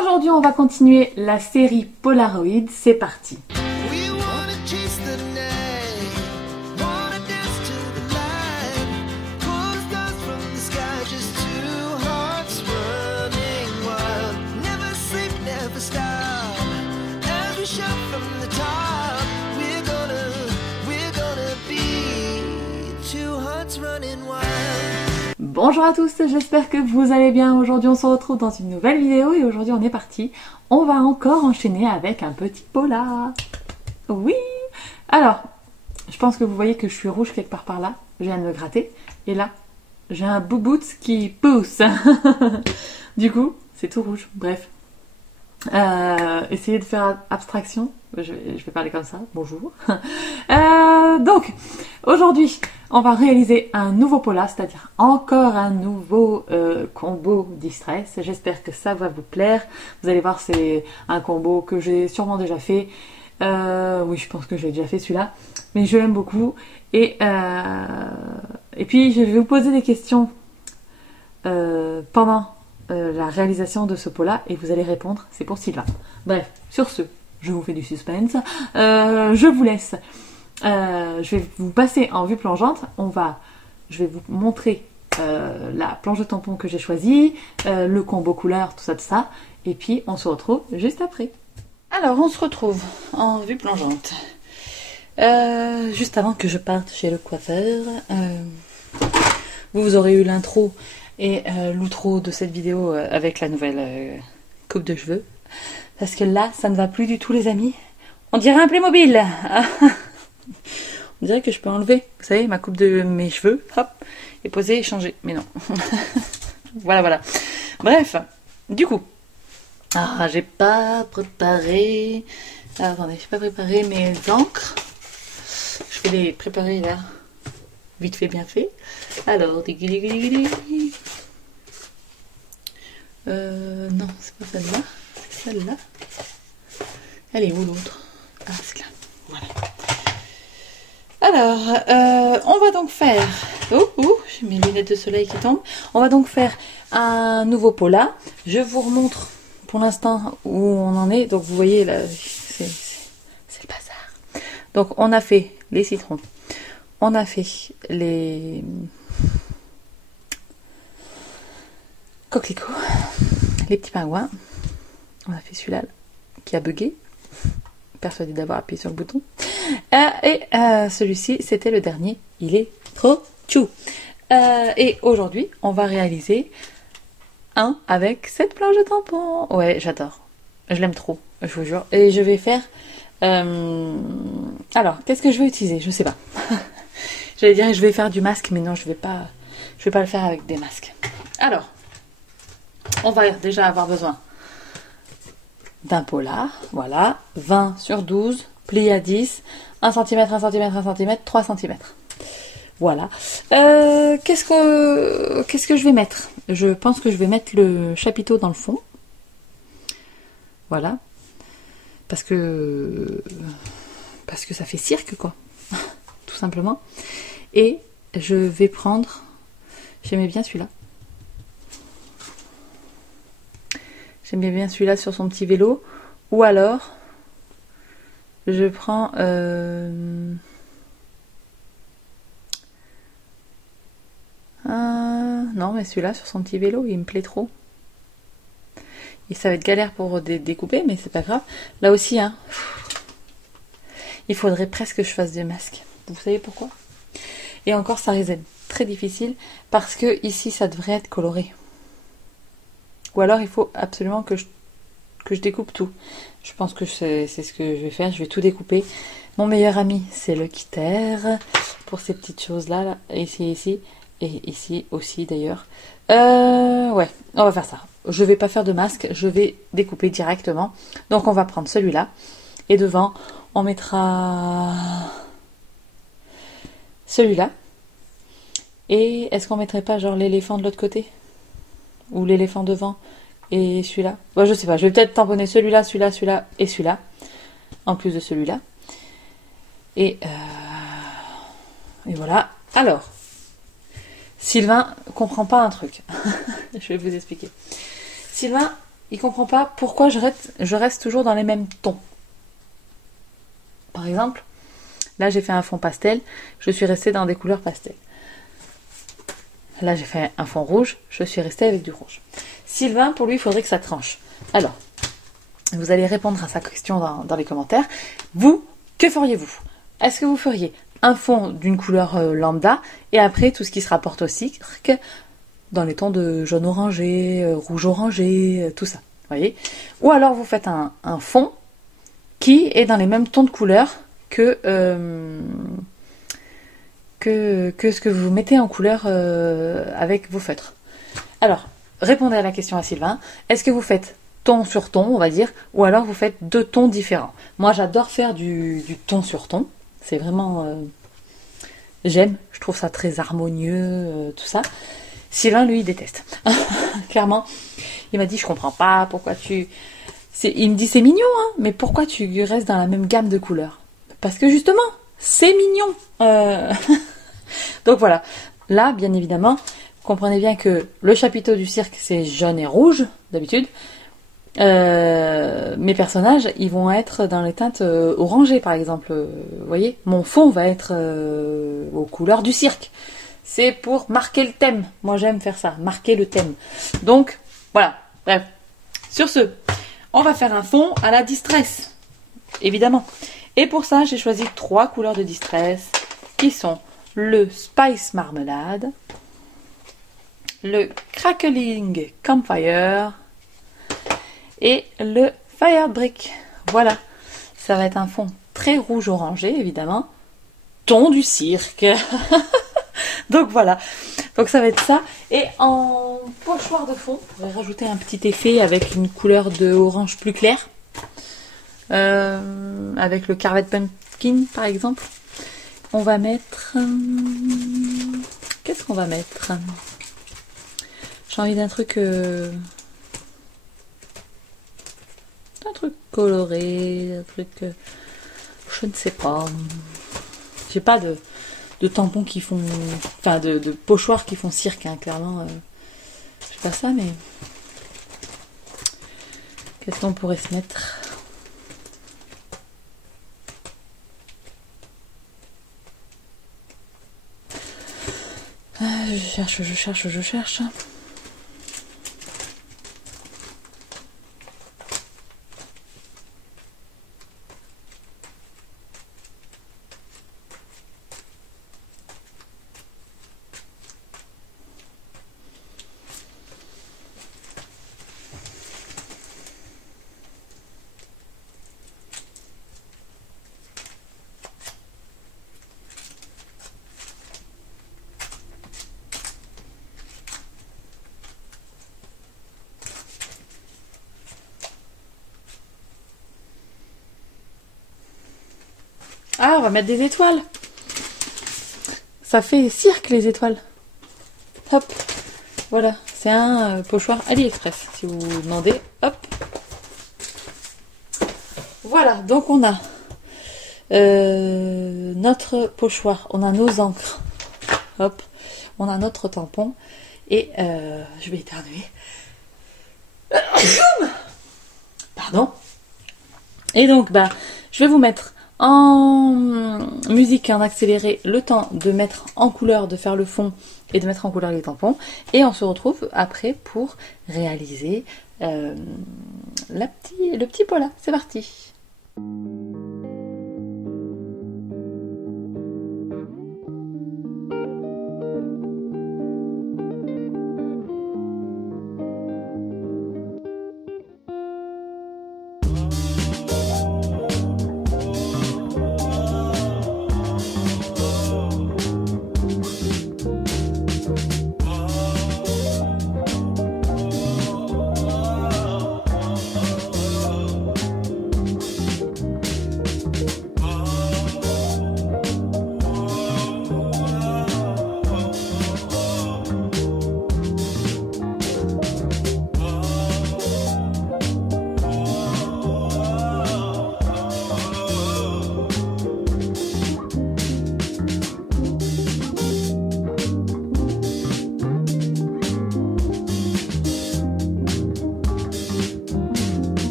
Aujourd'hui, on va continuer la série Polaroid. C'est parti. Bonjour à tous, j'espère que vous allez bien. Aujourd'hui on se retrouve dans une nouvelle vidéo et aujourd'hui on est parti. On va encore enchaîner avec un petit polar. Oui. Alors, je pense que vous voyez que je suis rouge quelque part par là. Je viens de me gratter. Et là, j'ai un boubout qui pousse. Du coup, c'est tout rouge. Bref. Essayez de faire abstraction. Je vais parler comme ça. Bonjour. Donc, aujourd'hui, on va réaliser un nouveau polar, c'est-à-dire encore un nouveau combo distress. J'espère que ça va vous plaire. Vous allez voir, c'est un combo que j'ai sûrement déjà fait. Oui, je pense que j'ai déjà fait celui-là. Mais je l'aime beaucoup. Et puis, je vais vous poser des questions pendant la réalisation de ce pot-là et vous allez répondre, c'est pour Sylvain. Bref, sur ce, je vous fais du suspense. Je vous laisse. Je vais vous passer en vue plongeante. Je vais vous montrer la planche de tampon que j'ai choisie, le combo couleur, tout ça. Et puis, on se retrouve juste après. Alors, on se retrouve en vue plongeante. Juste avant que je parte chez le coiffeur, vous aurez eu l'intro et l'outro de cette vidéo avec la nouvelle coupe de cheveux. Parce que là, ça ne va plus du tout, les amis. On dirait un Playmobil. On dirait que je peux enlever, vous savez, ma coupe de mes cheveux, hop, et poser et changer. Mais non. Voilà. Bref, du coup. J'ai pas préparé... attendez, j'ai pas préparé mes encres. Je vais les préparer là. Vite fait, bien fait. Alors, non, c'est pas celle-là. C'est celle-là. Elle est où l'autre? Ah, c'est là. Voilà. Alors, on va donc faire... j'ai mes lunettes de soleil qui tombent. On va donc faire un nouveau pot là. Je vous remontre pour l'instant où on en est. Donc, vous voyez, là, c'est le bazar. Donc, on a fait les citrons. On a fait les coquelicots, les petits pingouins. On a fait celui-là qui a bugué, persuadé d'avoir appuyé sur le bouton. Et celui-ci, c'était le dernier. Il est trop chou. Et aujourd'hui, on va réaliser un avec cette planche de tampon. Ouais, j'adore. Je l'aime trop, je vous jure. Et je vais faire... alors, qu'est-ce que je vais utiliser? Je sais pas. J'allais dire je vais faire du masque, mais non, je vais pas le faire avec des masques. Alors, on va déjà avoir besoin d'un polar, voilà, 20 sur 12, plié à 10, 1 cm, 1 cm, 1 cm, 3 cm. Voilà. Qu'est-ce que je vais mettre? Je pense que je vais mettre le chapiteau dans le fond. Voilà. Parce que ça fait cirque, quoi. Tout simplement. Et je vais prendre... J'aimais bien celui-là. J'aimais bien celui-là sur son petit vélo. Ou alors, je prends... non, mais celui-là sur son petit vélo, il me plaît trop. Et ça va être galère pour découper, mais c'est pas grave. Là aussi, hein, il faudrait presque que je fasse des masques. Vous savez pourquoi? Et encore, ça risque d'être très difficile parce que ici, ça devrait être coloré. Ou alors, il faut absolument que je découpe tout. Je pense que c'est ce que je vais faire. Je vais tout découper. Mon meilleur ami, c'est le quitter pour ces petites choses-là. Là. Ici. Et ici aussi, d'ailleurs. Ouais, on va faire ça. Je vais pas faire de masque. Je vais découper directement. Donc, on va prendre celui-là. Et devant, on mettra celui-là. Et est-ce qu'on mettrait pas genre l'éléphant de l'autre côté? Ou l'éléphant devant et celui-là? Bon, je sais pas, je vais peut-être tamponner celui-là, celui-là et celui-là. En plus de celui-là. Et voilà. Alors, Sylvain comprend pas un truc. Je vais vous expliquer. Sylvain, il comprend pas pourquoi je reste toujours dans les mêmes tons. Par exemple, là j'ai fait un fond pastel, je suis restée dans des couleurs pastel. Là j'ai fait un fond rouge, je suis restée avec du rouge. Sylvain, pour lui, il faudrait que ça tranche. Alors, vous allez répondre à sa question dans les commentaires. Vous, que feriez-vous? Est-ce que vous feriez un fond d'une couleur lambda et après tout ce qui se rapporte au cirque dans les tons de jaune orangé, rouge orangé, tout ça, voyez? Ou alors vous faites un fond qui est dans les mêmes tons de couleur que ce que vous mettez en couleur avec vos feutres. Alors, répondez à la question à Sylvain. Est-ce que vous faites ton sur ton, on va dire, ou alors vous faites 2 tons différents? Moi, j'adore faire du ton sur ton. C'est vraiment... j'aime, je trouve ça très harmonieux, tout ça. Sylvain, lui, il déteste. Clairement, il m'a dit, je comprends pas, pourquoi tu... Il me dit, c'est mignon, hein, mais pourquoi tu restes dans la même gamme de couleurs? Parce que justement, c'est mignon. Donc voilà, là, bien évidemment, comprenez bien que le chapiteau du cirque, c'est jaune et rouge, d'habitude. Mes personnages, ils vont être dans les teintes orangées, par exemple. Vous voyez, mon fond va être aux couleurs du cirque. C'est pour marquer le thème. Moi, j'aime faire ça, marquer le thème. Donc, voilà. Bref. Sur ce, on va faire un fond à la distress, évidemment. Et pour ça, j'ai choisi 3 couleurs de distress, qui sont le Spice Marmelade, le Crackling Campfire et le Fire Brick. Voilà, ça va être un fond très rouge orangé, évidemment, ton du cirque. Donc voilà, donc ça va être ça. Et en pochoir de fond, on va rajouter un petit effet avec une couleur de orange plus claire, avec le Carvet Pumpkin par exemple. On va mettre... qu'est-ce qu'on va mettre? J'ai envie d'un truc... un truc coloré, un truc... je ne sais pas. J'ai pas de tampons qui font... Enfin, de pochoirs qui font cirque, hein, clairement. Je sais pas ça, mais... Qu'est-ce qu'on pourrait se mettre? Je cherche. Ah, on va mettre des étoiles. Ça fait cirque, les étoiles. Hop. Voilà. C'est un pochoir AliExpress, si vous vous demandez. Hop. Voilà. Donc, on a notre pochoir. On a nos encres. Hop. On a notre tampon. Et je vais éternuer. Pardon. Et donc, bah, je vais vous mettre en musique en accéléré le temps de mettre en couleur, de faire le fond et de mettre en couleur les tampons. Et on se retrouve après pour réaliser le petit pola. C'est parti.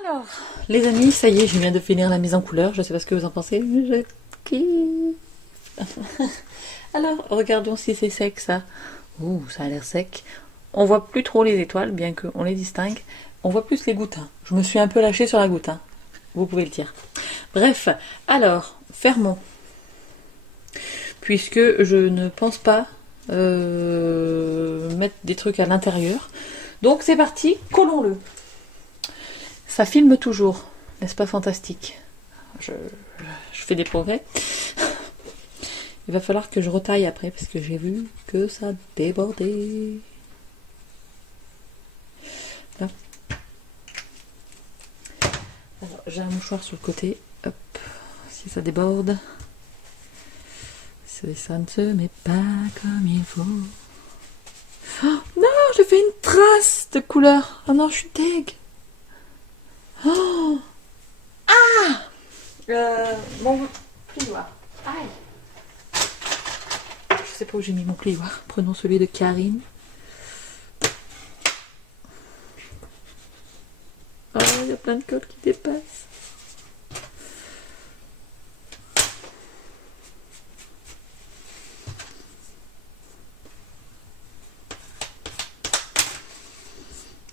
Alors, les amis, ça y est, je viens de finir la mise en couleur. Je sais pas ce que vous en pensez. Je kiffe. Alors, regardons si c'est sec ça. Ouh, ça a l'air sec. On voit plus trop les étoiles, bien qu'on les distingue. On voit plus les gouttins. Je me suis un peu lâchée sur la goutte, hein. Vous pouvez le dire. Bref, alors, fermons. Puisque je ne pense pas mettre des trucs à l'intérieur. Donc c'est parti, collons-le. Ça filme toujours, n'est-ce pas fantastique? Je fais des progrès. Il va falloir que je retaille après parce que j'ai vu que ça débordait. Là. Alors j'ai un mouchoir sur le côté. Hop, si ça déborde. Ça ne se met pas comme il faut. Oh, non, j'ai fait une trace de couleur. Oh non, je suis deg. Oh. Ah, mon plioir. Aïe. Je sais pas où j'ai mis mon plioir. Prenons celui de Karine. Oh, il y a plein de colle qui dépassent.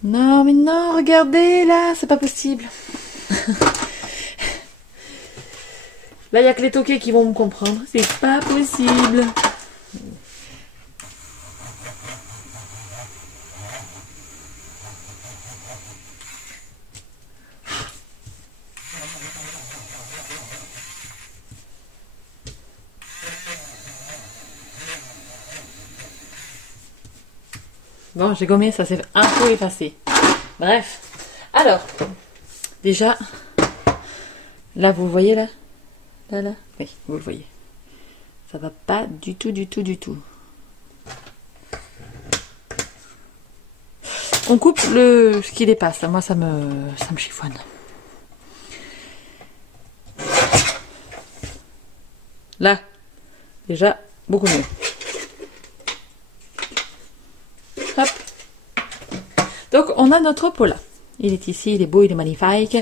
Non, mais non, regardez là, c'est pas possible. Là, il n'y a que les toqués qui vont me comprendre. C'est pas possible. Bon, j'ai gommé, ça s'est un peu effacé. Bref. Alors, déjà, là, vous le voyez là? Là. Oui, vous le voyez. Ça va pas du tout. On coupe ce qui dépasse. Moi, ça me chiffonne. Là, déjà, beaucoup mieux. Hop. Donc, on a notre pot là. Il est ici, il est beau, il est magnifique.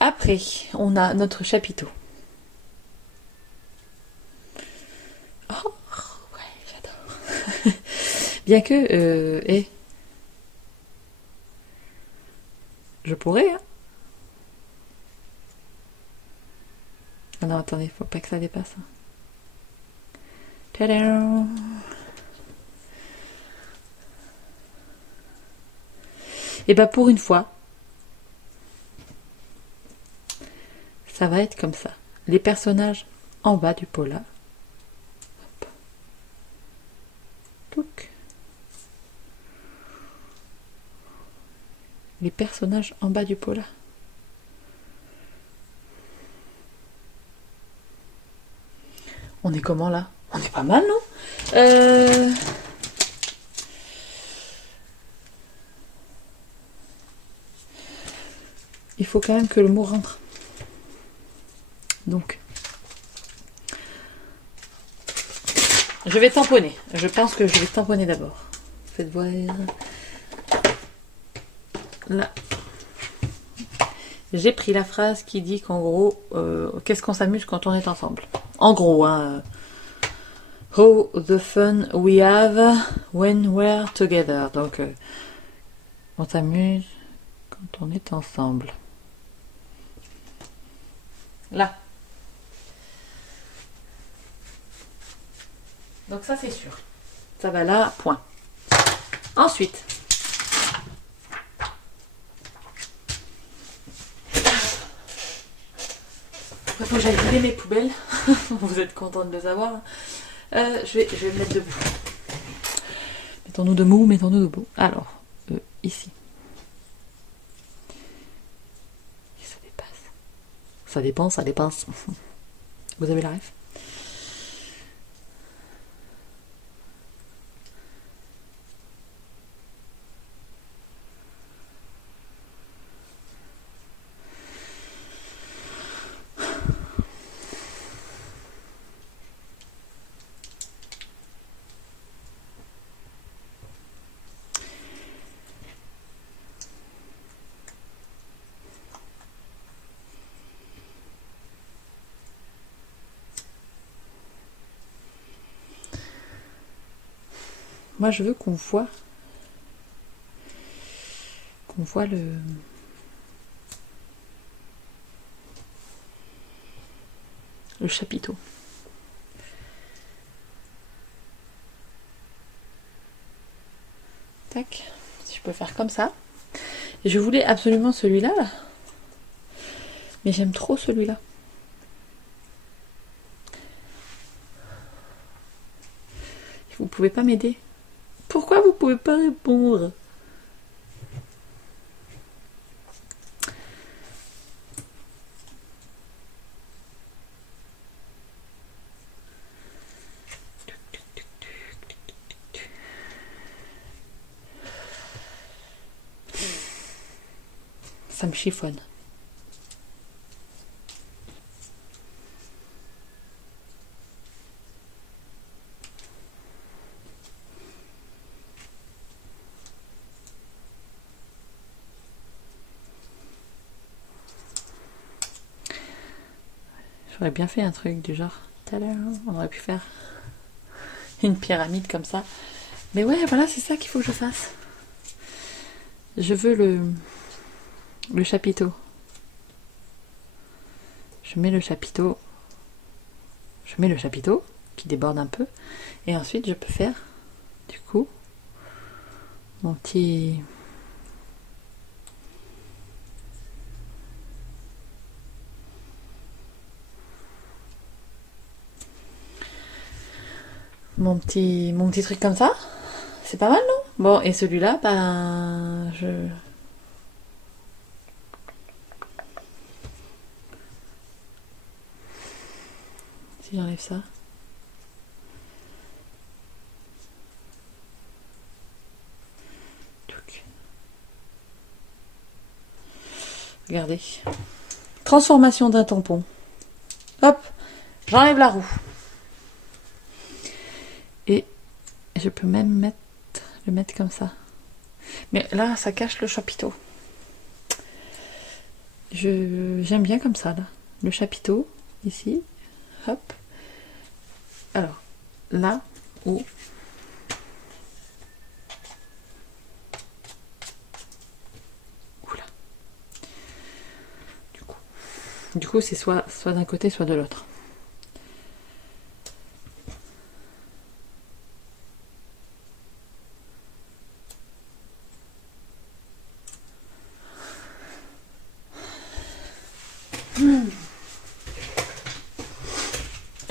Après, on a notre chapiteau. Oh, ouais, j'adore. Bien que, je pourrais, hein. Ah non, attendez, faut pas que ça dépasse. Tadam! Et bah pour une fois, ça va être comme ça. Les personnages en bas du pot là. Hop. Touc. Les personnages en bas du pot là. On est comment là? On est pas mal, non? Il faut quand même que le mot rentre. Donc, je vais tamponner. Je pense que je vais tamponner d'abord. Faites voir. Là. J'ai pris la phrase qui dit qu'en gros, qu'est-ce qu'on s'amuse quand on est ensemble. En gros, hein. How the fun we have when we're together. Donc, on s'amuse quand on est ensemble. Là. Donc ça c'est sûr. Ça va là, point. Ensuite. Il faut que j'aille vider mes poubelles. Vous êtes contents de les avoir. Je vais me mettre debout. Mettons-nous debout. Alors, ici. Et ça dépasse. Ça dépasse. Vous avez la ref? Moi, je veux qu'on voit le chapiteau. Tac, si je peux faire comme ça. Et je voulais absolument celui-là, là. Mais j'aime trop celui-là. Vous pouvez pas m'aider? Pourquoi vous pouvez pas répondre? Ça me chiffonne. J'aurais bien fait un truc du genre. Tadam, on aurait pu faire une pyramide comme ça. Mais ouais, voilà, c'est ça qu'il faut que je fasse. Je veux le chapiteau. Je mets le chapiteau. Je mets le chapiteau qui déborde un peu. Et ensuite, je peux faire, du coup, mon petit... Mon petit truc comme ça. C'est pas mal, non? Bon, et celui-là, ben... Si j'enlève ça. Regardez. Transformation d'un tampon. Hop, j'enlève la roue. Et je peux même le mettre comme ça. Mais là, ça cache le chapiteau. J'aime bien comme ça, là. Le chapiteau, ici. Hop. Alors, là où... Oula. Du coup, c'est soit d'un côté, soit de l'autre.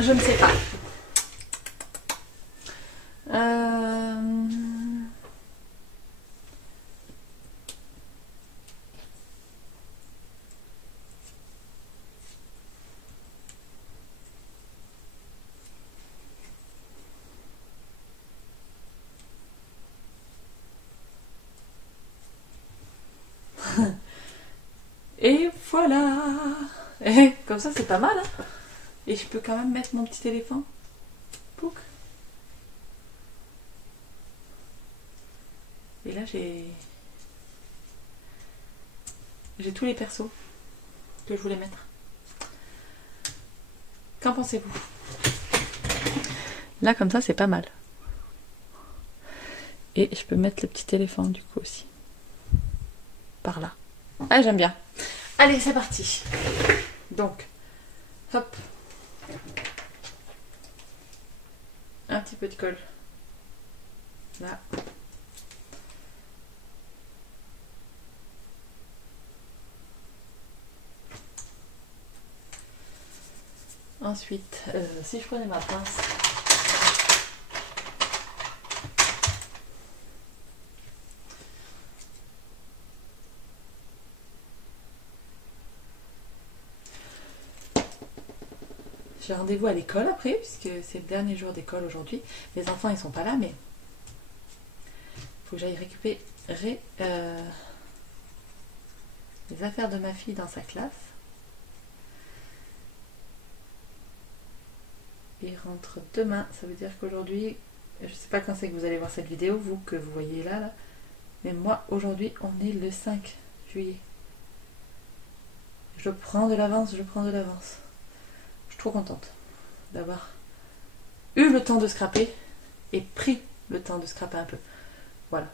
Je ne sais pas. Et voilà. Et comme ça, c'est pas mal, hein. Et je peux quand même mettre mon petit éléphant. Pouc. Et là, j'ai tous les persos que je voulais mettre. Qu'en pensez-vous? Là, comme ça, c'est pas mal. Et je peux mettre le petit éléphant, du coup, aussi. Par là. Ah, j'aime bien. Allez, c'est parti. Donc, hop. Un petit peu de colle. Là. Ensuite, si je prenais ma pince, j'ai rendez-vous à l'école après, puisque c'est le dernier jour d'école aujourd'hui. Les enfants, ils sont pas là, mais il faut que j'aille récupérer les affaires de ma fille dans sa classe. Il rentre demain, ça veut dire qu'aujourd'hui, je sais pas quand c'est que vous allez voir cette vidéo, vous que vous voyez là, mais moi aujourd'hui on est le 5 juillet. Je prends de l'avance, je suis trop contente d'avoir eu le temps de scraper et pris le temps de scraper un peu. Voilà.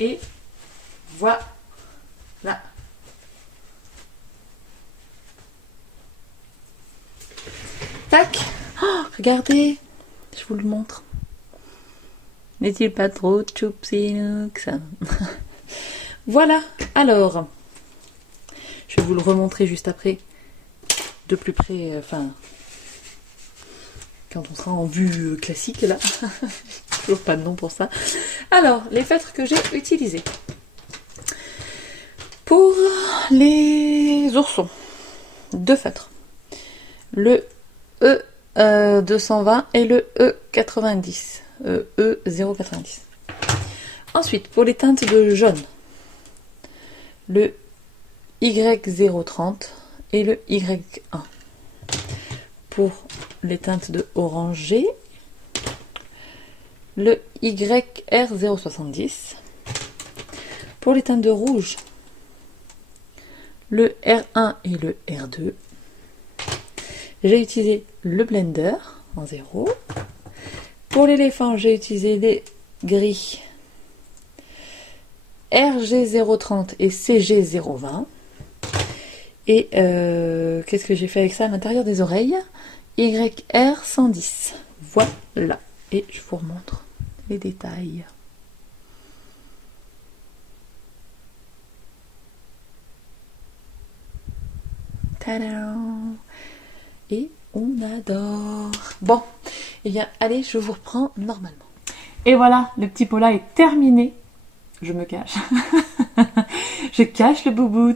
Et voilà. Tac. Oh, regardez. Je vous le montre. N'est-il pas trop choups-y-noux? Voilà. Alors, je vais vous le remontrer juste après. De plus près, enfin... quand on sera en vue classique, là. Toujours pas de nom pour ça. Alors, les feutres que j'ai utilisés. Pour les oursons, 2 feutres. Le E220 et le E90. E090. Ensuite, pour les teintes de jaune, le Y030 et le Y1. Pour les teintes de orangé, le YR070. Pour les teintes de rouge, le R1 et le R2. J'ai utilisé le blender en 0. Pour l'éléphant, j'ai utilisé les gris RG030 et CG020. Et qu'est-ce que j'ai fait avec ça à l'intérieur des oreilles? YR110. Voilà. Et je vous remontre les détails. Tadam! Et on adore. Bon, et bien allez, je vous reprends normalement. Et voilà, le petit pot là est terminé. Je me cache. Je cache le boubouts.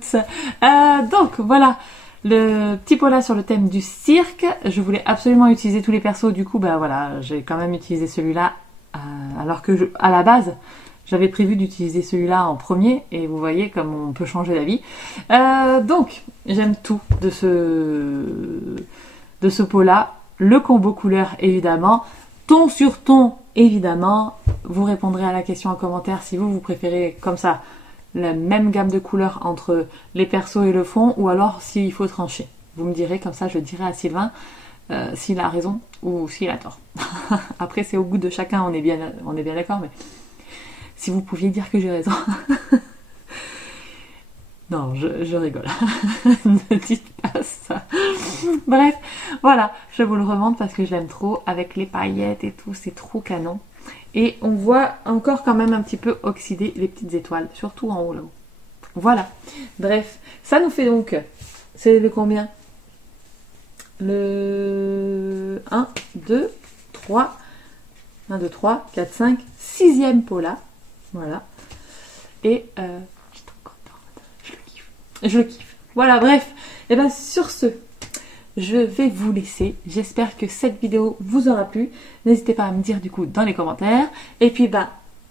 Donc voilà, le petit pot là sur le thème du cirque. Je voulais absolument utiliser tous les persos. Du coup, bah voilà, j'ai quand même utilisé celui-là. Alors que à la base, j'avais prévu d'utiliser celui-là en premier. Et vous voyez comme on peut changer d'avis. Donc, j'aime tout de ce pot là. Le combo couleur évidemment. Ton sur ton évidemment. Vous répondrez à la question en commentaire si vous préférez comme ça la même gamme de couleurs entre les persos et le fond, ou alors s'il faut trancher. Vous me direz, comme ça je dirai à Sylvain s'il a raison ou s'il a tort. Après c'est au goût de chacun, on est bien d'accord, mais si vous pouviez dire que j'ai raison. Non, je rigole. Ne dites pas ça. Bref, voilà, je vous le remonte parce que je l'aime trop, avec les paillettes et tout, c'est trop canon. Et on voit encore quand même un petit peu oxyder les petites étoiles, surtout en haut là-haut. Voilà. Bref, ça nous fait donc, c'est le combien? Le 1, 2, 3, 1, 2, 3, 4, 5, 6e pot là. Voilà. Et je suis trop contente. Je le kiffe. Voilà, bref. Et bien sur ce, je vais vous laisser. J'espère que cette vidéo vous aura plu. N'hésitez pas à me dire du coup dans les commentaires. Et puis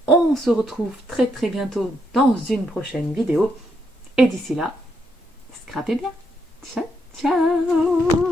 on se retrouve très très bientôt dans une prochaine vidéo. Et d'ici là, scrapez bien. Ciao, ciao.